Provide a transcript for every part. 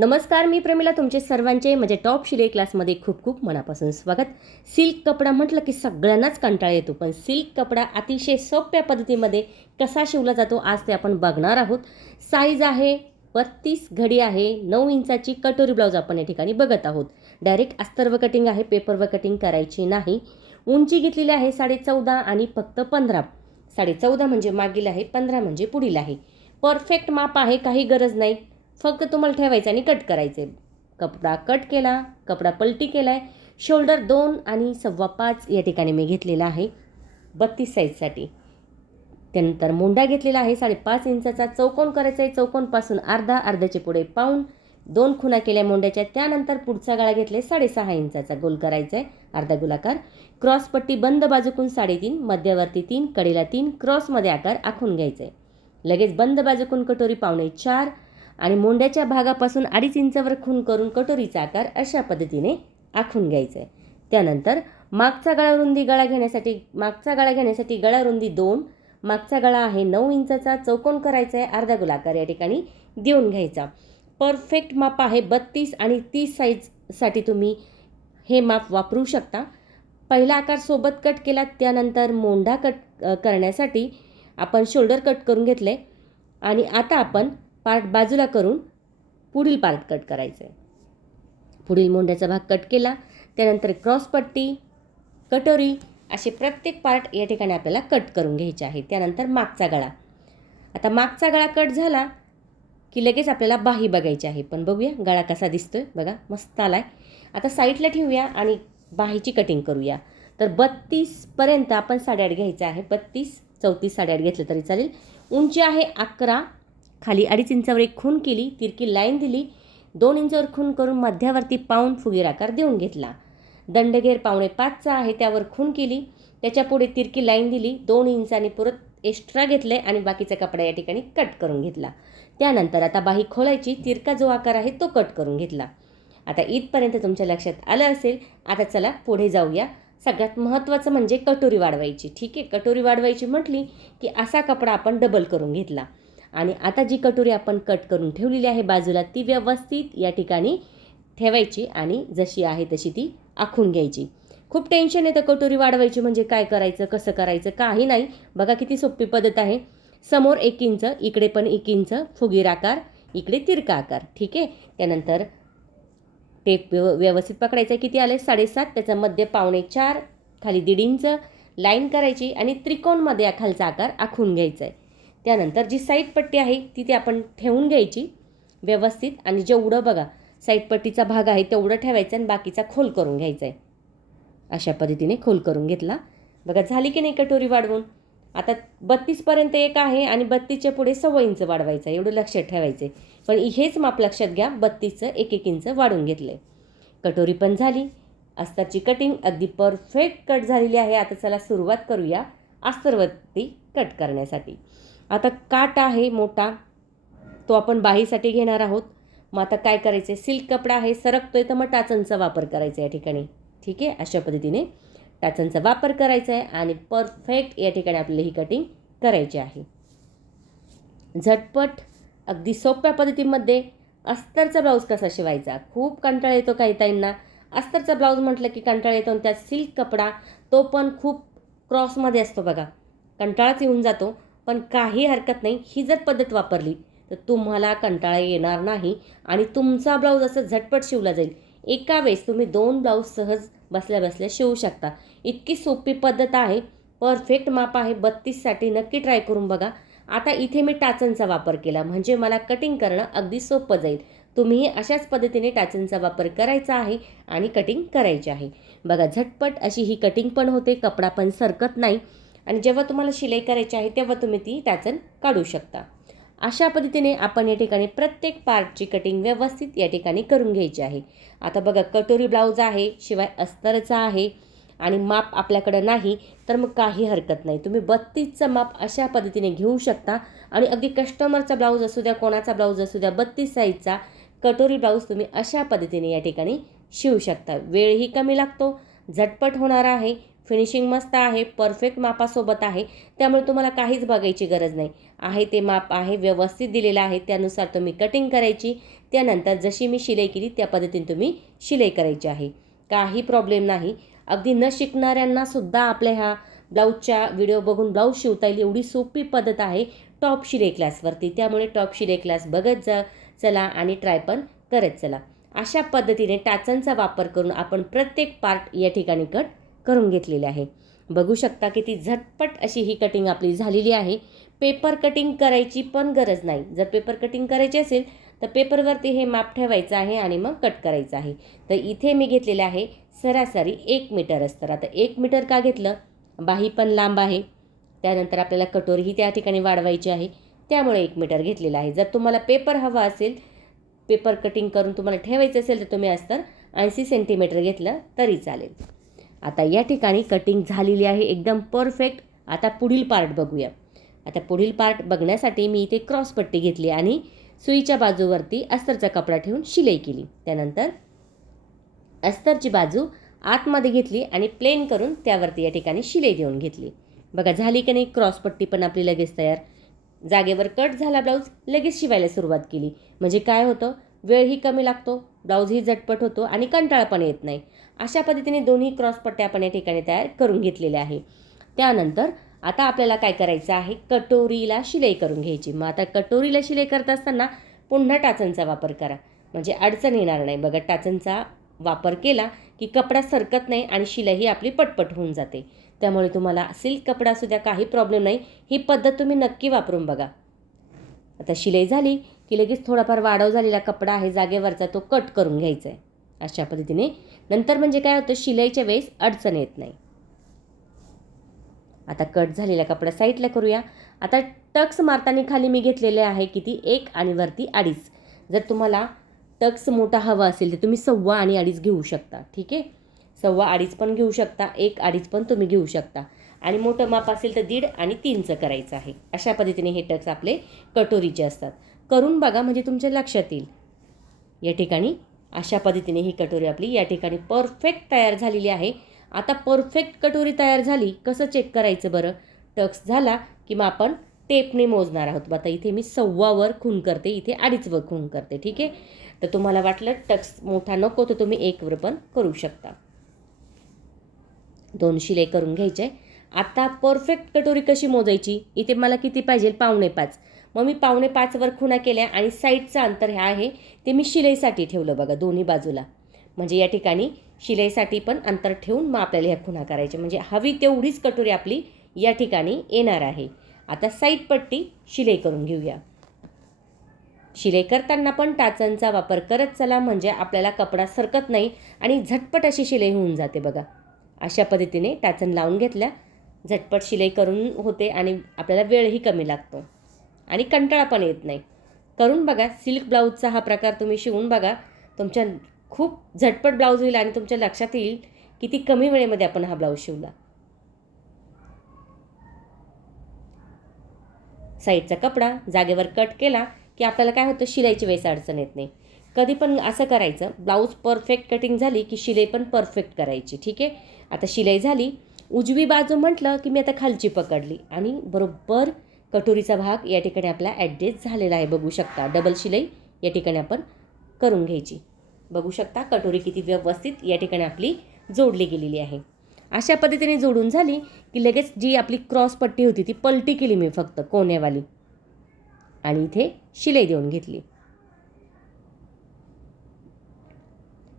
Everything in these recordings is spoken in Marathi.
नमस्कार, मी प्रमिला तुमचे सर्वांचे म्हणजे टॉप शिलाई क्लासमध्ये खूप खूप मनापासून स्वागत. सिल्क कपडा म्हटलं की सगळ्यांनाच कंटाळा येतो, पण सिल्क कपडा अतिशय सोप्या पद्धतीमध्ये कसा शिवला जातो आज ते आपण बघणार आहोत. साईज आहे 32, घडी आहे 9 इंचाची. कटोरी ब्लाऊज आपण या ठिकाणी बघत आहोत. डायरेक्ट अस्तर व कटिंग आहे, पेपर व कटिंग करायची नाही. उंची घेतलेली आहे 14.5 आणि फक्त 15. 14.5 म्हणजे मागील आहे, 15 म्हणजे पुढील आहे. परफेक्ट माप आहे, काही गरज नाही, फक्त तुम्हाला ठेवायचं आणि कट करायचे. कपडा कट केला, कपडा पलटी केला आहे. शोल्डर 2 आणि 5.25 या ठिकाणी मी घेतलेला आहे 32 साईजसाठी. त्यानंतर मोंढा घेतलेला आहे 5.5 इंचाचा. चौकोन करायचा आहे, चौकोनपासून अर्धा, अर्ध्याचे पुढे पाऊण, 2 खुणा केल्या मोंढ्याच्या. त्यानंतर पुढचा गळा घेतला 6.5 इंचाचा, गोल करायचा आहे अर्धा गोलाकार. क्रॉस पट्टी बंद बाजूकून 3.5, मध्यवर्ती 3, कडेला 3, क्रॉसमध्ये आकार आखून घ्यायचा आहे. लगेच बंद बाजूकून कटोरी 4.25 आणि मोंढ्याच्या भागापासून 2.5 इंचावर खून करून कटोरीचा आकार अशा पद्धतीने आखून घ्यायचा आहे. त्यानंतर मागचा गळा घेण्यासाठी गळा रुंदी 2, मागचा गळा आहे 9 इंचाचा. चौकोन करायचा आहे, अर्धा गोलाकार या ठिकाणी देऊन घ्यायचा. परफेक्ट माप आहे 32 आणि 30 साईजसाठी तुम्ही हे माप वापरू शकता. पहिला आकार सोबत कट केला, त्यानंतर मोंढा कट करण्यासाठी आपण शोल्डर कट करून घेतले आणि आता आपण पार्ट बाजूला करून पुढील पार्ट कट करायचं आहे. पुढील मोंढ्याचा भाग कट केला, त्यानंतर क्रॉस पट्टी, कटोरी असे प्रत्येक पार्ट या ठिकाणी आपल्याला कट करून घ्यायचे आहे. त्यानंतर मागचा गळा. आता मागचा गळा कट झाला की लगेच आपल्याला बाही बघायची आहे. पण बघूया गळा कसा दिसतोय, बघा मस्त आलाय. आता साईडला ठेवूया आणि बाहीची कटिंग करूया. तर 32पर्यंत आपण 8.5 घ्यायचं आहे. 32, 34, 8.5 घेतलं तरी चालेल. उंची आहे 11, खाली 2.5 इंचावर एक खून केली, तिरकी लाईन दिली, 2 इंचावर खून करून मध्यावरती पाऊण फुगीर आकार देऊन घेतला. दंडघेर 5.5चा आहे, त्यावर खून केली, त्याच्या पुढे तिरकी लाईन दिली, 2 इंचांनी परत एक्स्ट्रा घेतले आणि बाकीचा कपडा या ठिकाणी कट करून घेतला. त्यानंतर आता बाही खोलायची, तिरका जो आकार आहे तो कट करून घेतला. आता इथपर्यंत तुमच्या लक्षात आलं असेल. आता चला पुढे जाऊया. सगळ्यात महत्त्वाचं म्हणजे कटोरी वाढवायची. ठीक आहे, कटोरी वाढवायची म्हटली की असा कपडा आपण डबल करून घेतला आणि आता जी कटोरी आपण कट करून ठेवलेली आहे बाजूला, ती व्यवस्थित या ठिकाणी ठेवायची आणि जशी आहे तशी ती आखून घ्यायची. खूप टेन्शन येतं कटोरी वाढवायची म्हणजे काय करायचं, कसं करायचं, काही नाही. बघा किती सोपी पद्धत आहे. समोर 1 इंच, इकडे पण 1 इंच, फुगीर आकार, इकडे तिरका आकार. ठीक आहे. त्यानंतर टेप व्यवस्थित पकडायचं. किती आले 7.5, त्याचा मध्य 4.25, खाली 1.5 इंच लाईन करायची आणि त्रिकोणमध्ये खालचा आकार आखून घ्यायचा आहे. त्यानंतर जी साईड पट्टी आहे ती आपण ठेवून घ्यायची व्यवस्थित आणि जेवढं बघा साईड पट्टीचा भाग आहे तेवढं ठेवायचं आणि बाकीचा खोल करून घ्यायचा आहे. अशा पद्धतीने खोल करून घेतला. बघा झाली की नाही कटोरी वाढवून. आता 32पर्यंत एक आहे आणि 32च्या पुढे 1.25 इंच वाढवायचं, एवढं लक्षात ठेवायचं. पण हेच माप लक्षात घ्या, 32चं 1 इंच वाढून घेतलं. कटोरी पण झाली. अस्तरची कटिंग अगदी परफेक्ट कट झालेली आहे. आता चला सुरुवात करूया अस्तरवरती कट करण्यासाठी. आता काट आहे मोठा, तो आपण बाहीसाठी घेणार आहोत. मग आता काय करायचं, सिल्क कपडा आहे, सरकतोय, तर मग टाचनचा वापर करायचा या ठिकाणी. ठीक आहे, अशा पद्धतीने टाचनचा वापर करायचा आहे आणि परफेक्ट या ठिकाणी आपल्याला ही कटिंग करायची आहे. झटपट अगदी सोप्या पद्धतीमध्ये अस्तरचा ब्लाऊज कसा शिवायचा. खूप कंटाळा येतो काही ताईंना. अस्तरचा ब्लाऊज म्हटलं की कंटाळा येतो आणि त्यात सिल्क कपडा, तो पण खूप क्रॉसमध्ये असतो बघा, कंटाळाच येऊन जातो. पण काही हरकत नाही, ही जर पद्धत वापरली तर तुम्हाला कंटाळा येणार नाही आणि तुमचा ब्लाऊज असं झटपट शिवला जाईल. एका वेळेस तुम्ही 2 ब्लाऊज सहज बसल्या बसल्या शिवू शकता. इतकी सोपी पद्धत आहे. परफेक्ट माप आहे 32साठी. नक्की ट्राय करून बघा. आता इथे मी टाचनचा वापर केला म्हणजे मला कटिंग करणं अगदी सोपं जाईल. तुम्हीही अशाच पद्धतीने टाचनचा वापर करायचा आहे आणि कटिंग करायची आहे. बघा झटपट अशी ही कटिंग पण होते, कपडा पण सरकत नाही आणि जेव्हा तुम्हाला शिलाई करायची आहे तेव्हा तुम्ही ती टाचन काढू शकता. अशा पद्धतीने आपण या ठिकाणी प्रत्येक पार्टची कटिंग व्यवस्थित या ठिकाणी करून घ्यायची आहे. आता बघा कटोरी ब्लाऊज आहे, शिवाय अस्तरचा आहे आणि माप आपल्याकडं नाही, तर मग काही हरकत नाही. तुम्ही 32चं माप अशा पद्धतीने घेऊ शकता आणि अगदी कस्टमरचा ब्लाऊज असू द्या, कोणाचा ब्लाऊज असू द्या, 32 साईजचा कटोरी ब्लाऊज तुम्ही अशा पद्धतीने या ठिकाणी शिवू शकता. वेळही कमी लागतो, झटपट होणार आहे. फिनिशिंग मस्त आहे, परफेक्ट मापासोबत आहे, त्यामुळे तुम्हाला काहीच बघायची गरज नाही. आहे ते माप आहे, व्यवस्थित दिलेलं आहे, त्यानुसार तुम्ही कटिंग करायची. त्यानंतर जशी मी शिलाई केली त्या पद्धतीने तुम्ही शिलाई करायची आहे. काही प्रॉब्लेम नाही. अगदी न शिकणाऱ्यांनासुद्धा आपल्या ह्या ब्लाऊजच्या व्हिडिओ बघून ब्लाऊज शिवता येईल एवढी सोपी पद्धत आहे टॉप शिलाई क्लासवरती. त्यामुळे टॉप शिलाई क्लास बघत चला आणि ट्राय पण करत चला. अशा पद्धतीने टाचांचा वापर करून आपण प्रत्येक पार्ट या ठिकाणी कट करून घेतलेले आहे. बघू शकता किती झटपट अशी ही कटिंग आपली झालेली आहे. पेपर कटिंग करायची पण गरज नाही. जर पेपर कटिंग करायची असेल तर पेपरवरती हे माप ठेवायचं आहे आणि मग कट करायचं आहे. तर इथे मी घेतलेले आहे सरासरी 1 मीटर अस्तर. आता 1 मीटर का घेतलं? बाही पण लांब आहे, त्यानंतर आपल्याला कटोरीही त्या ठिकाणी वाढवायची आहे, त्यामुळे 1 मीटर घेतलेला आहे. जर तुम्हाला पेपर हवा असेल, पेपर कटिंग करून तुम्हाला ठेवायचं असेल तर तुम्ही अस्तर 80 सेंटीमीटर घेतलं तरी चालेल. आता या ठिकाणी कटिंग झालेली आहे एकदम परफेक्ट. आता पुढील पार्ट बघूया. आता पुढील पार्ट बघण्यासाठी मी इथे क्रॉस पट्टी घेतली आणि सुईच्या बाजूवरती अस्तरचा कपडा ठेवून शिलाई केली. त्यानंतर अस्तरची बाजू आतमध्ये घेतली आणि प्लेन करून त्यावरती या ठिकाणी शिलाई देऊन घेतली. बघा झाली की नाही? क्रॉस पट्टी पण आपली लगेच तयार. जागेवर कट झाला ब्लाऊज, लगेच शिवायला सुरुवात केली. म्हणजे काय होतं? वेळही कमी लागतो, ब्लाऊजही झटपट होतो आणि कंटाळा पण येत नाही. अशा पद्धतीने दोन्ही क्रॉस पट्ट्या आपण या ठिकाणी तयार करून घेतलेल्या आहे. त्यानंतर आता आपल्याला काय करायचं आहे? कटोरीला शिलाई करून घ्यायची. मग आता कटोरीला शिलाई करत असताना पुन्हा टाचांचा वापर करा, म्हणजे अडचण येणार नाही. बघा टाचांचा वापर केला की कपडा सरकत नाही आणि शिलाई आपली पटपट होऊन जाते. त्यामुळे तुम्हाला सिल्क कपडा असू द्या, काही प्रॉब्लेम नाही. ही पद्धत तुम्ही नक्की वापरून बघा. आता शिलाई झाली की लगेच थोडाफार वाढव झालेला कपडा आहे जागेवरचा तो कट करून घ्यायचा आहे. अशा पद्धतीने नंतर म्हणजे काय होतं? शिलाईच्या वेळेस अडचण येत नाही. आता कट झालेला कपडा साईडला करूया. आता टक्स मारताना खाली मी घेतलेले आहे किती? 1 आणि वरती 2.5. जर तुम्हाला टक्स मोठा हवा असेल तर तुम्ही 1.25 आणि 2.5 घेऊ शकता. ठीक आहे, 1.25 पण घेऊ शकता, 1 2.5 पण तुम्ही घेऊ शकता. आणि मोठं माप असेल तर 1.5 आणि 3चं करायचं आहे. अशा पद्धतीने हे टक्स आपले कटोरीचे असतात. करून बघा म्हणजे तुमच्या लक्षात येईल. या ठिकाणी अशा पद्धतीने ही कटोरी आपली या ठिकाणी परफेक्ट तयार झालेली आहे. आता परफेक्ट कटोरी तयार झाली, कसं चेक करायचं बरं? टक्स झाला की मग आपण टेपने मोजणार आहोत. आता इथे मी 1.25 वर खून करते, इथे 2.5 वर खून करते. ठीक आहे, तर तुम्हाला वाटलं टक्स मोठा नको तर तुम्ही 1 वर पण करू शकता. 2 शिलाई करून घ्यायचे. आता परफेक्ट कटोरी कशी मोजायची? इथे मला किती पाहिजे? 4.25. मग मी 4.25 वर खुणा केल्या आणि साईडचं अंतर हे आहे ते मी शिलाईसाठी ठेवलं बघा दोन्ही बाजूला. म्हणजे या ठिकाणी शिलाईसाठी पण अंतर ठेवून मग आपल्याला ह्या खुणा करायच्या, म्हणजे हवी तेवढीच कटोरी आपली या ठिकाणी येणार आहे. आता साईड पट्टी शिलाई करून घेऊया. शिलाई करताना पण टाचांचा वापर करत चला, म्हणजे आपल्याला कपडा सरकत नाही आणि झटपट अशी शिलाई होऊन जाते. बघा अशा पद्धतीने टाचन लावून घेतल्या, झटपट शिलाई करून होते आणि आपल्याला वेळही कमी लागतो आणि कंटाळा पण येत नाही. करून बघा. सिल्क ब्लाऊजचा हा प्रकार तुम्ही शिवून बघा, तुमच्या खूप झटपट ब्लाऊज होईल आणि तुमच्या लक्षात येईल किती कमी वेळेमध्ये आपण हा ब्लाऊज शिवला. साईडचा कपडा जागेवर कट केला की आपल्याला काय होतं? शिलाईची वेळेस अडचण येत नाही. कधी पण असं करायचं, ब्लाऊज परफेक्ट कटिंग झाली की शिलाई पण परफेक्ट करायची. ठीक आहे, आता शिलाई झाली. उजवी बाजू म्हटलं की मी आता खालची पकडली आणि बरोबर कटोरीचा भाग या ठिकाणी आपला ॲडजस्ट झालेला आहे. बघू शकता डबल शिलाई या ठिकाणी आपण करून घ्यायची. बघू शकता कटोरी किती व्यवस्थित या ठिकाणी आपली जोडली गेलेली आहे. अशा पद्धतीने जोडून झाली की लगेच जी आपली क्रॉस पट्टी होती ती पलटी केली मी फक्त कोण्यावाली आणि इथे शिलाई देऊन घेतली.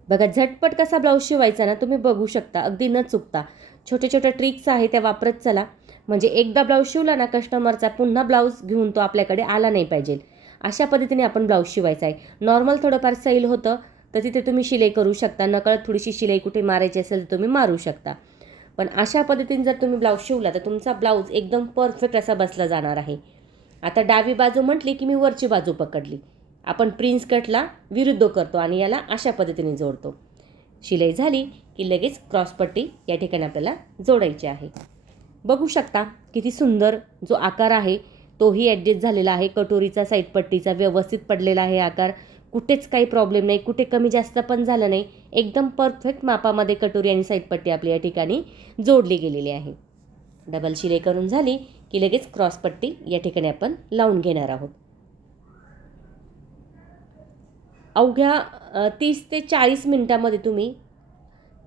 बघा झटपट कसा ब्लाऊज शिवायचा ना, तुम्ही बघू शकता. अगदी न चुकता छोटे छोटे ट्रिक्स आहे त्या वापरत चला, म्हणजे एकदा ब्लाऊज शिवला ना कस्टमरचा, पुन्हा ब्लाऊज घेऊन तो आपल्याकडे आला नाही पाहिजे. अशा पद्धतीने आपण ब्लाऊज शिवायचा आहे. नॉर्मल थोडंफार सैल होतं तर तिथे तुम्ही शिलाई करू शकता. नकळत थोडीशी शिलाई कुठे मारायची असेल तर तुम्ही मारू शकता. पण अशा पद्धतीने जर तुम्ही ब्लाऊज शिवला तर तुमचा ब्लाऊज एकदम परफेक्ट असा बसला जाणार आहे. आता डावी बाजू म्हटली की मी वरची बाजू पकडली. आपण प्रिन्स कटला विरुद्ध करतो आणि याला अशा पद्धतीने जोडतो. शिलाई झाली की लगेच क्रॉसपट्टी या ठिकाणी आपल्याला जोडायची आहे. बघू शकता किती सुंदर जो आकार आहे तोही ॲडजस्ट झालेला आहे. कटोरीचा साईड पट्टीचा व्यवस्थित पडलेला आहे आकार. कुठेच काही प्रॉब्लेम नाही, कुठे कमी जास्त पण झालं नाही. एकदम परफेक्ट मापामध्ये कटोरी आणि साईड पट्टी आपली या ठिकाणी जोडली गेलेली आहे. डबल शिलाई करून झाली की लगेच क्रॉस पट्टी या ठिकाणी आपण लावून घेणार आहोत. अवघ्या 30 ते 40 मिनटामध्ये तुम्ही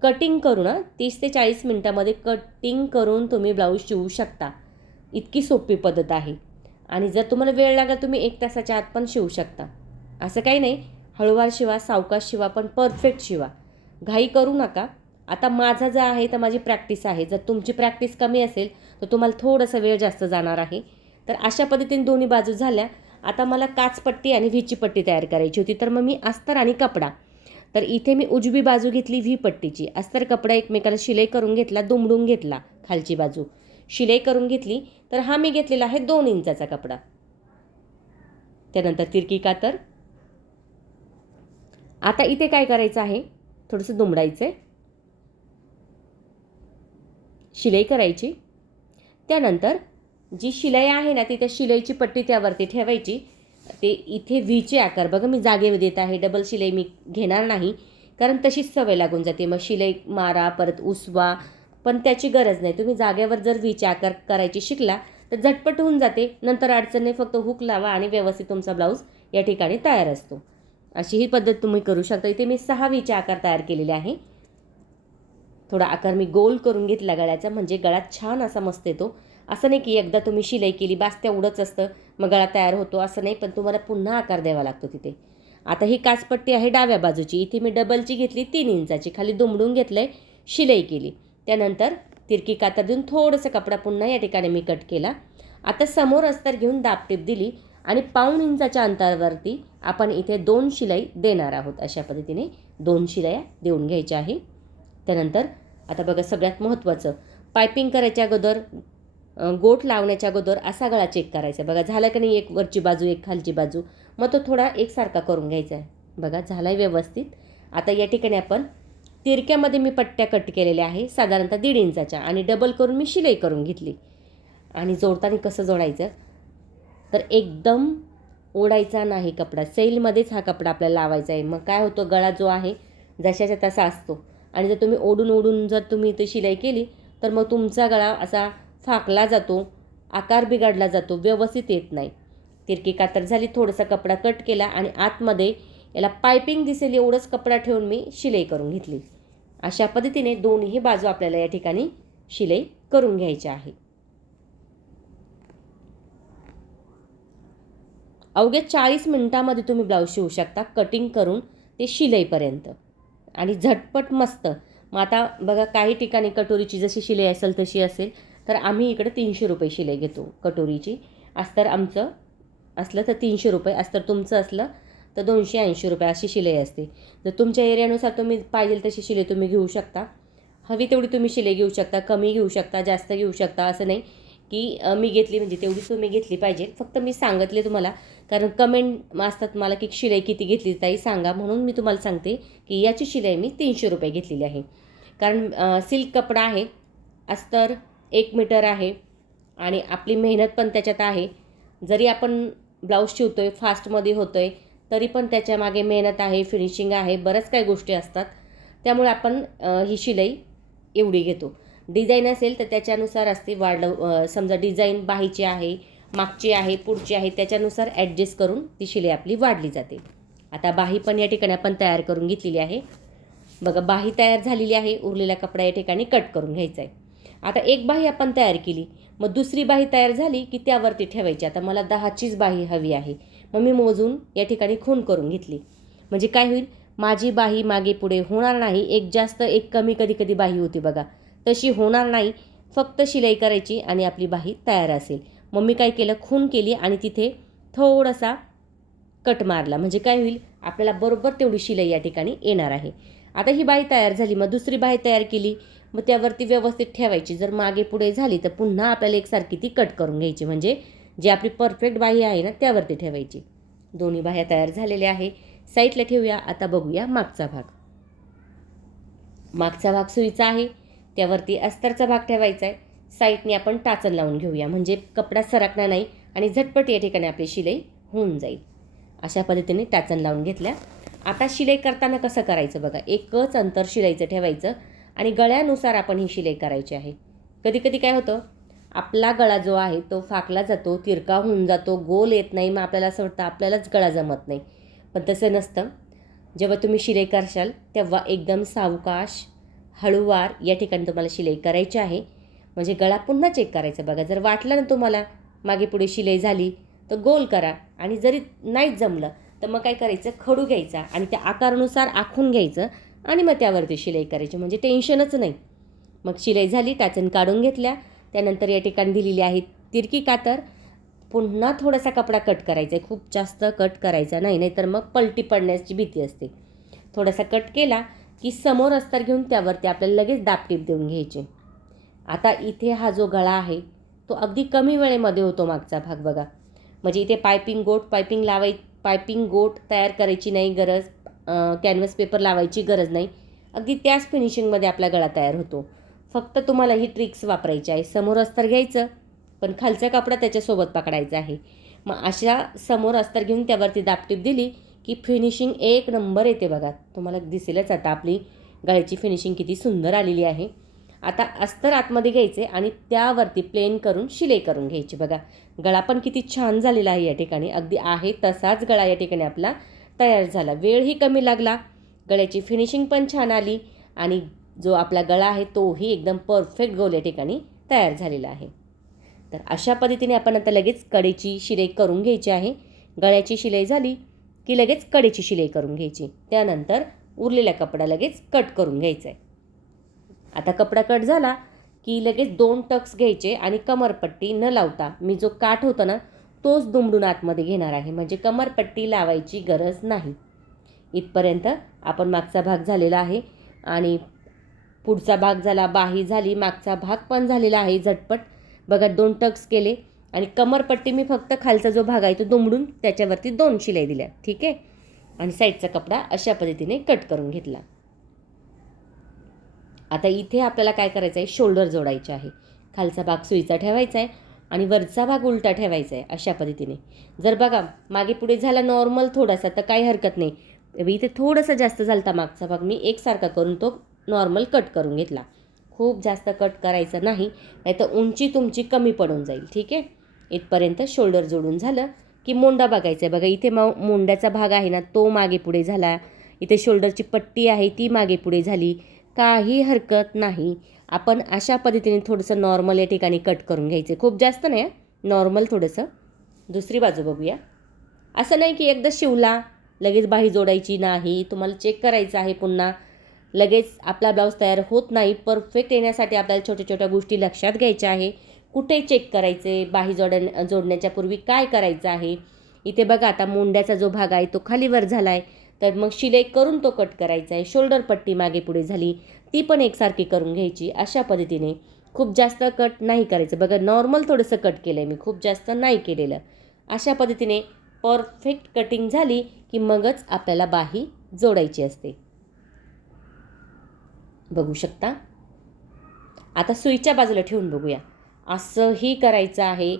कटिंग करून 30 ते 40 मिनटामध्ये कटिंग करून तुम्ही ब्लाऊज शिवू शकता. इतकी सोपी पद्धत आहे. आणि जर तुम्हाला वेळ लागला तुम्ही 1 तासाच्या आत पण शिवू शकता. असं काही नाही, हळूवार शिवा, सावकाश शिवा, पण परफेक्ट शिवा. घाई करू नका. आता माझा जे आहे तर माझी प्रॅक्टिस आहे. जर तुमची प्रॅक्टिस कमी असेल तर तुम्हाला थोडासा वेळ जास्त जाणार आहे. तर अशा पद्धतीने दोन्ही बाजू झाल्या. आता मला काचपट्टी आणि व्हीची पट्टी तयार करायची होती. तर मग मी अस्तर आणि कपडा, तर इथे मी उजवी बाजू घेतली व्ही पट्टीची. अस्तर कपडा एकमेकाला शिलाई करून घेतला, दुमडून घेतला, खालची बाजू शिलाई करून घेतली. तर हा मी घेतलेला आहे 2 इंचाचा कपडा. त्यानंतर तिरकी कातर. आता इथे काय करायचं आहे, थोडंसं दुमडायचं आहे, शिलाई करायची. त्यानंतर जी शिलाई आहे ना ती त्या शिलाईची पट्टी त्यावरती ठेवायची. ते इथे व्हीचे आकार बघा मी जागेवर देत आहे, डबल शिलाई मी घेणार नाही, कारण तशीच सवय लागून जाते. मग शिलाई मारा, परत उसवा, पण त्याची गरज नाही. तुम्ही जागेवर जर व्हीचे आकार करायची शिकला तर झटपट होऊन जाते. नंतर अडचण नाही, फक्त हुक लावा आणि व्यवस्थित तुमचा ब्लाऊज या ठिकाणी तयार असतो. अशी ही पद्धत तुम्ही करू शकता. इथे मी 6 व्हीचे आकार तयार केलेले आहे. थोडा आकार मी गोल करून घेतला गळ्याचा, म्हणजे गळा छान असा मस्त येतो. असं नाही की एकदा तुम्ही शिलाई केली बास तेवढंच असतं मग गळा तयार होतो, असं नाही, पण तुम्हाला पुन्हा आकार द्यावा लागतो तिथे. आता ही काचपट्टी आहे डाव्या बाजूची. इथे मी डबलची घेतली 3 इंचाची, खाली दुमडून घेतलं आहे, शिलाई केली. त्यानंतर तिरकी कातर देऊन थोडंसं कपडा पुन्हा या ठिकाणी मी कट केला. आता समोर अस्तर घेऊन दाबटीप दिली आणि 1.5 इंचाच्या अंतरावरती आपण इथे 2 शिलाई देणार आहोत. अशा पद्धतीने 2 शिलाया देऊन घ्यायच्या आहे. त्यानंतर आता बघा सगळ्यात महत्त्वाचं, पायपिंग करायच्या अगोदर, गोट लावण्याच्या अगोदर असा गळा चेक करायचा. बघा झाला की नाही, एक वरची बाजू एक खालची बाजू, मग तो थोडा एकसारखा करून घ्यायचा आहे. बघा झाला आहे व्यवस्थित. आता या ठिकाणी आपण तिरक्यामध्ये मी पट्ट्या कट केलेल्या आहे साधारणतः 1.5 इंचाच्या, आणि डबल करून मी शिलाई करून घेतली. आणि जोडताना कसं जोडायचं, तर एकदम ओढायचा नाही कपडा, सैलमध्येच हा कपडा आपल्याला लावायचा आहे. मग काय होतं, गळा जो आहे जशाच्या तसा असतो, आणि जर तुम्ही ओढून जर तुम्ही इथे शिलाई केली तर मग तुमचा गळा असा फाकला जातो, आकार बिघडला जातो, व्यवस्थित येत नाही. तिरकी कातर झाली, थोडासा कपडा कट केला आणि आतमध्ये याला पायपिंग दिसेल एवढंच कपडा ठेवून मी शिलाई करून घेतली. अशा पद्धतीने दोन्ही बाजू आपल्याला या ठिकाणी शिलाई करून घ्यायची आहे. अवघ्या 40 मिनिटामध्ये तुम्ही ब्लाऊज शिवू शकता, कटिंग करून ते शिलाईपर्यंत, आणि झटपट मस्त. मग आता बघा काही ठिकाणी कटोरीची जशी शिलाई असेल तशी असेल, तर आम्ही इकडे 300 रुपये शिलाई घेतो कटोरीची. अस्तर आमचं असलं तर 300 रुपये, अस्तर तुमचं असलं तर 280 रुपये अशी शिलाई असते. जर तुमच्या एरियानुसार तुम्ही पाहिजे तशी शिलाई तुम्ही घेऊ शकता, हवी तेवढी तुम्ही शिलाई घेऊ शकता, कमी घेऊ शकता, जास्त घेऊ शकता. असं नाही की मी घेतली म्हणजे तेवढीच तुम्ही घेतली पाहिजे. फक्त मी सांगितले तुम्हाला, कारण कमेंट असतात मला की शिलाई किती घेतली ताई सांगा, म्हणून मी तुम्हाला सांगते की याची शिलाई मी 300 रुपये घेतलेली आहे. कारण सिल्क कपडा आहे, अस्तर 1 मीटर आहे, आणि आपली मेहनत पण त्याच्यात आहे. जरी आपण ब्लाऊज शिवतो आहे, फास्टमध्ये होतो आहे, तरी पण त्याच्यामागे मेहनत आहे, फिनिशिंग आहे, बऱ्याच काही गोष्टी असतात. त्यामुळे आपण ही शिलाई एवढी घेतो. डिझाईन असेल तर त्याच्यानुसार असते, समजा डिझाईन बाहीची आहे, मागची आहे, पुढची आहे, त्याच्यानुसार ॲडजस्ट करून ती शिलाई आपली वाढली जाते. आता बाही पण या ठिकाणी आपण तयार करून घेतलेली आहे. बघा बाही तयार झालेली आहे, उरलेला कपडा या ठिकाणी कट करून घ्यायचा आहे. आता एक बाही आपण तयार केली, मग दुसरी बाही तयार झाली की त्यावरती ठेवायची. आता मला 10चीच बाही हवी आहे, मग मी मोजून या ठिकाणी खूण करून घेतली. म्हणजे काय होईल, माझी बाही मागे पुढे होणार नाही, एक जास्त एक कमी कधी कधी बाही होती बघा, तशी होणार नाही. फक्त शिलाई करायची आणि आपली बाही तयार असेल. मग मी काय केलं, खूण केली आणि तिथे थोडासा कट मारला, म्हणजे काय होईल, आपल्याला बरोबर तेवढी शिलाई या ठिकाणी येणार आहे. आता ही बाही तयार झाली, मग दुसरी बाही तयार केली, मग त्यावरती व्यवस्थित ठेवायची. जर मागे पुढे झाली तर पुन्हा आपल्याला एकसारखी ती कट करून घ्यायची, म्हणजे जी आपली परफेक्ट बाही आहे ना त्यावरती ठेवायची. दोन्ही बाह्या तयार झालेल्या आहे, साईडला ठेवूया. आता बघूया मागचा भाग. मागचा भाग सुईचा आहे, त्यावरती अस्तरचा भाग ठेवायचा आहे. साईडने आपण टाचन लावून घेऊया, म्हणजे कपडा सरकणार नाही आणि झटपट या ठिकाणी आपली शिलाई होऊन जाईल. अशा पद्धतीने टाचण लावून घेतल्या. आता शिलाई करताना कसं करायचं बघा, एकच अंतर शिलाईचं ठेवायचं आणि गळ्यानुसार आपण ही शिलाई करायची आहे. कधी कधी काय होतं, आपला गळा जो आहे तो फाकला जातो, तिरका होऊन जातो, गोल येत नाही, मग आपल्याला असं वाटतं आपल्यालाच गळा जमत नाही. पण तसं नसतं. जेव्हा तुम्ही शिलाई करशाल तेव्हा एकदम सावकाश हळूवार या ठिकाणी तुम्हाला शिलाई करायची आहे. म्हणजे गळा पुन्हा चेक करायचा बघा. जर वाटलं ना तुम्हाला मागे पुढे शिलाई झाली तर गोल करा, आणि जरी नाहीच जमलं तर मग काय करायचं, खडू घ्यायचा आणि त्या आकारानुसार आखून घ्यायचं आणि मग त्यावरती शिलाई करायची, म्हणजे टेन्शनच नाही. मग शिलाई झाली, टाचण काढून घेतल्या. त्यानंतर या ठिकाणी दिलेली आहे तिरकी कातर. पुन्हा थोडासा कपडा कट करायचा आहे, खूप जास्त कट करायचा नाही, नाहीतर मग पलटी पडण्याची भीती असते. थोडासा कट केला की समोर अस्तर घेऊन त्यावरती आपल्याला लगेच दाबटीप देऊन घ्यायची. आता इथे हा जो गळा आहे तो अगदी कमी वेळेमध्ये होतो मागचा भाग बघा. म्हणजे इथे पायपिंग गोट तयार करायची नाही गरज, कॅनव्हास पेपर लावायची गरज नाही. अगदी त्याच फिनिशिंगमध्ये आपला गळा तयार होतो. फक्त तुम्हाला ही ट्रिक्स वापरायची आहे. समोर अस्तर घ्यायचं, पण खालचा कपडा त्याच्यासोबत पकडायचा आहे. मग अशा समोर अस्तर घेऊन त्यावरती दाबटीप दिली की फिनिशिंग एक नंबर येते बघा. तुम्हाला दिसेलच आता आपली गळ्याची फिनिशिंग किती सुंदर आलेली आहे. आता अस्तर आतमध्ये घ्यायचे आणि त्यावरती प्लेन करून शिलाई करून घ्यायची बघा. गळा पण किती छान झालेला आहे या ठिकाणी. अगदी आहे तसाच गळा या ठिकाणी आपला तयार झाला. वेळही कमी लागला, गळ्याची फिनिशिंग पण छान आली आणि जो आपला गळा आहे तोही एकदम परफेक्ट गोल या ठिकाणी तयार झालेला आहे. तर अशा पद्धतीने आपण आता लगेच कडेची शिलाई करून घ्यायची आहे. गळ्याची शिलाई झाली की लगेच कडेची शिलाई करून घ्यायची. त्यानंतर उरलेला कपडा लगेच कट करून घ्यायचा आहे. आता कपडा कट झाला की लगेच 2 टक्स घ्यायचे आणि कमरपट्टी न लावता मी जो काठ होता ना तोच दुमडून आतमध्ये घेणार आहे, म्हणजे कमरपट्टी लावायची गरज नाही. इथपर्यंत आपण मागचा भाग झालेला आहे आणि पुढचा भाग झाला, बाही झाली, मागचा भाग पण झालेला आहे झटपट बघा. 2 टक्स केले आणि कमरपट्टी मी फक्त खालचा जो भाग आहे तो दुमडून त्याच्यावरती 2 शिलाई दिल्या, ठीक आहे. आणि साईडचा कपडा अशा पद्धतीने कट करून घेतला. आता इथे आपल्याला काय करायचं आहे, शोल्डर जोडायचे आहे. खालचा भाग सुईचा ठेवायचा आहे आणि वरचा भाग उलटा ठेवायचा आहे अशा पद्धतीने. जर बघा मागे पुढे झाला नॉर्मल थोडासा तर काही हरकत नाही. इथे थोडासा जास्त झाला मागचा भाग मी एकसारखा करून तो नॉर्मल कट करून घेतला. खूप जास्त कट करायचं नाही, नाहीतर उंची तुमची कमी पडून जाईल, ठीक आहे. इथपर्यंत शोल्डर जोडून झालं की मोंडा बघायचा आहे बघा. इथे मोंड्याचा भाग आहे ना तो मागे पुढे झाला, इथे शोल्डरची पट्टी आहे ती मागे पुढे झाली, काही हरकत नाही. आपण अशा पद्धतीने थोडंसं नॉर्मल या ठिकाणी कट करून घ्यायचे, खूप जास्त नाही, नॉर्मल थोडंसं. दुसरी बाजू बघूया. असं नाही की एकदा शिवला लगेच बाही जोडायची नाही, तुम्हाला चेक करायचं आहे पुन्हा. लगेच आपला ब्लाऊज तयार होत नाही. परफेक्ट येण्यासाठी आपल्याला छोट्या छोट्या गोष्टी लक्षात घ्यायच्या आहे. कुठे चेक करायचे, बाही जोडण्याच्या पूर्वी काय करायचं आहे. इथे बघा आता मोंड्याचा जो भाग आहे तो खालीवर झाला आहे, तर मग शिलाई करून तो कट करायचा आहे. शोल्डर पट्टी मागे पुढे झाली ती पण एकसारखी करून घ्यायची. अशा पद्धतीने खूप जास्त कट नाही करायचं बघा. नॉर्मल थोडंसं कट केलं आहे मी, खूप जास्त नाही केलेलं. अशा पद्धतीने परफेक्ट कटिंग झाली की मगच आपल्याला बाही जोडायची असते. बघू शकता. आता सुईच्या बाजूला ठेवून बघूया. असंही करायचं आहे.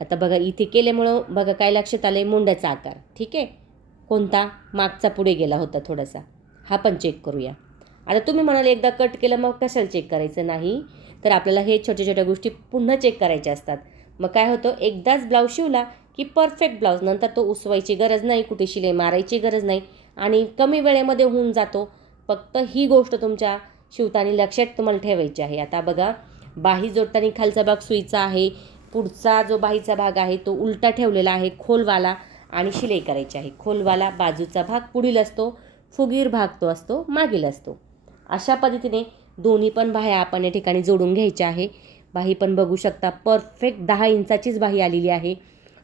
आता बघा इथे केल्यामुळं बघा काय लक्षात आलं आहे, मुंड्याचा आकार, ठीक आहे. कोणता मागचा पुढे गेला होता थोडासा, हा पण चेक करूया. आता तुम्ही म्हणाले एकदा कट केलं मग कशाला चेक करायचं नाही, तर आपल्याला हे छोट्या छोट्या गोष्टी पुन्हा चेक करायच्या असतात. मग काय होतं, एकदाच ब्लाऊज शिवला की परफेक्ट ब्लाऊज, नंतर तो उसवायची गरज नाही, कुठे शिलाई मारायची गरज नाही आणि कमी वेळेमध्ये होऊन जातो. फक्त ही गोष्ट तुमच्या शिवताना लक्षात तुम्हाला ठेवायची आहे. आता बघा बाही जोडताना खालचा भाग सुईचा आहे, पुढचा जो बाहीचा भाग आहे तो उलटा ठेवलेला आहे खोलवाला आणि शिलाई करायची आहे. खोलवाला बाजूचा भाग पुढील असतो, फुगीर भाग तो असतो मागील असतो. अशा पद्धतीने दोन्ही पण बाह्या आपण या ठिकाणी जोडून घ्यायच्या आहे. बाही पण बघू शकता परफेक्ट 10 इंचाचीच बाही आलेली आहे.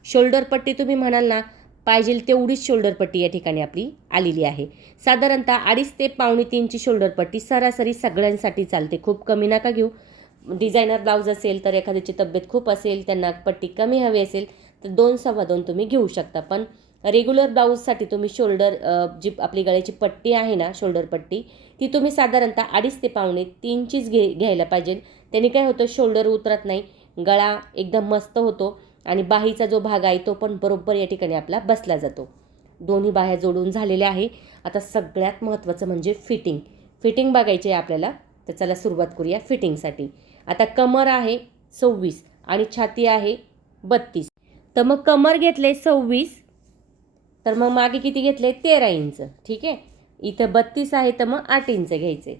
शोल्डर पट्टी तुम्ही म्हणाल ना पाहिजे तेवढीच शोल्डर पट्टी या ठिकाणी आपली आलेली आहे. साधारणतः 2.5 ते 2.25 शोल्डर पट्टी सरासरी सगळ्यांसाठी चालते, खूप कमी नका घेऊ. डिझायनर ब्लाऊज असेल तर एखाद्याची तब्येत खूप असेल, त्यांना पट्टी कमी हवी असेल तर 2 सव्वा 2 तुम्ही घेऊ शकता. पण रेग्युलर ब्लाऊजसाठी तुम्ही शोल्डर जी आपली गळ्याची पट्टी आहे ना शोल्डर पट्टी, ती तुम्ही साधारणतः 2.5 ते 2.25 घ्यायला पाहिजे. त्याने काय होतं, शोल्डर उतरत नाही, गळा एकदम मस्त होतो आणि बाहीचा जो भाग आहे तो पण बरोबर या ठिकाणी आपला बसला जातो. दोन्ही बाह्या जोडून झालेल्या आहे. आता सगळ्यात महत्त्वाचं म्हणजे फिटिंग बघायची आहे आपल्याला. तर चला सुरुवात करूया फिटिंगसाठी. आता कमर आहे 26 आणि छाती आहे 32. तर मग कमर घेतले 26, तर मग मागे किती घेतले 13 इंच. ठीक आहे. इथं 32 आहे तर मग 8 इंच घ्यायचे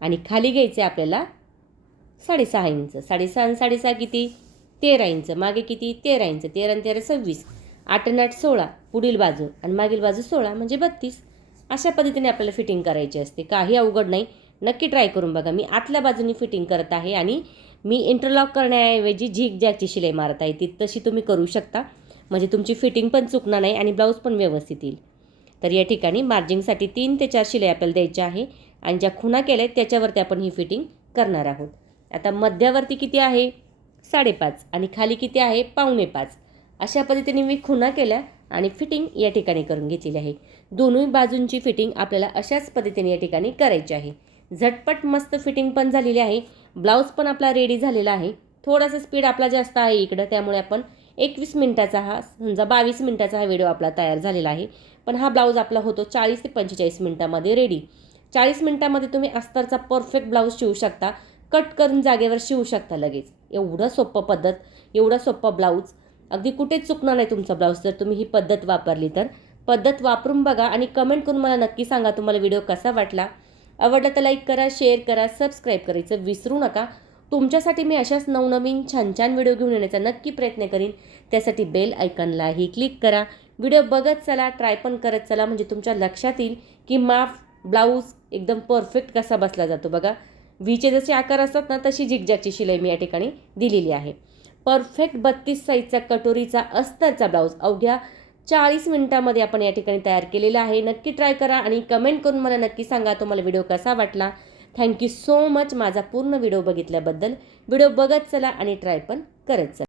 आणि खाली घ्यायचे आपल्याला 6.5 इंच. 6.5 आणि 6.5 किती 13 इंच. मागे किती 13 इंच. 13 आणि 13 26. 8 आणि 8 16. पुढील बाजू आणि मागील बाजू 16 म्हणजे 32. अशा पद्धतीने आपल्याला फिटिंग करायची असते. काही अवघड नाही. नक्की ट्राय करून बघा. मी आतल्या बाजूनी फिटिंग करत आहे आणि मी इंटरलॉक करण्याऐवजी झिगझॅगची शिलाई मारत आहे. ती तशी तुम्ही करू शकता, म्हणजे तुमची फिटिंग पण चुकणार नाही आणि ब्लाऊज पण व्यवस्थित येईल. तर या ठिकाणी मार्जिंगसाठी 3 ते 4 शिलाई आपल्याला द्यायच्या आहे आणि ज्या खुणा केल्या आहेत त्याच्यावरती आपण ही फिटिंग करणार आहोत. आता मध्यावरती किती आहे 5.5 आणि खाली किती आहे 4.25. अशा पद्धतीने मी खुणा केल्या आणि फिटिंग या ठिकाणी करून घेतलेली आहे. दोन्ही बाजूंची फिटिंग आपल्याला अशाच पद्धतीने या ठिकाणी करायची आहे. झटपट मस्त फिटिंग पण झालेली आहे. ब्लाऊज पण आपला रेडी झालेला आहे. थोडासा स्पीड आपला जास्त आहे इकडं, त्यामुळे आपण 21 मिनिटाचा समजा 22 मिनिटाचा हा व्हिडिओ आपला तयार झालेला आहे. पण हा ब्लाऊज आपला होतो 40 ते 45 मिनिटामध्ये रेडी. 40 मिनिटामध्ये तुम्ही अस्तरचा परफेक्ट ब्लाऊज शिवू शकता. कट करून जागेवर शिवू शकता लगेच. एवढं सोपं पद्धत, एवढा सोपा ब्लाऊज. अगदी कुठेच चुकणार नाही तुमचा ब्लाऊज जर तुम्ही ही पद्धत वापरली तर. पद्धत वापरून बघा आणि कमेंट करून मला नक्की सांगा तुम्हाला व्हिडिओ कसा वाटला. आवडला तर लाईक करा, शेअर करा, सबस्क्राईब करायचं विसरू नका. तुमच्यासाठी मी अशाच नवनवीन छान छान व्हिडिओ घेऊन येण्याचा नक्की प्रयत्न करीन. त्यासाठी बेल आयकॉनलाही क्लिक करा. व्हिडिओ बघत चला, ट्राय पण करत चला, म्हणजे तुमच्या लक्षात येईल की माप ब्लाऊज एकदम परफेक्ट कसा बसला जातो. बघा व्हीचे जसे आकार असतात ना, तशी झिगझॅगची शिलाई मी या ठिकाणी दिलेली आहे. परफेक्ट 32 साईजचा कटोरीचा अस्तरचा ब्लाऊज अवघ्या 40 मिनिटामध्ये आपण या ठिकाणी तयार केलेला आहे. नक्की ट्राय करा आणि कमेंट करून मला नक्की सांगा तुम्हाला व्हिडिओ कसा वाटला. थँक्यू सो मच माझा पूर्ण व्हिडिओ बघितल्याबद्दल. व्हिडिओ बघत चला आणि ट्राय पण करत चला.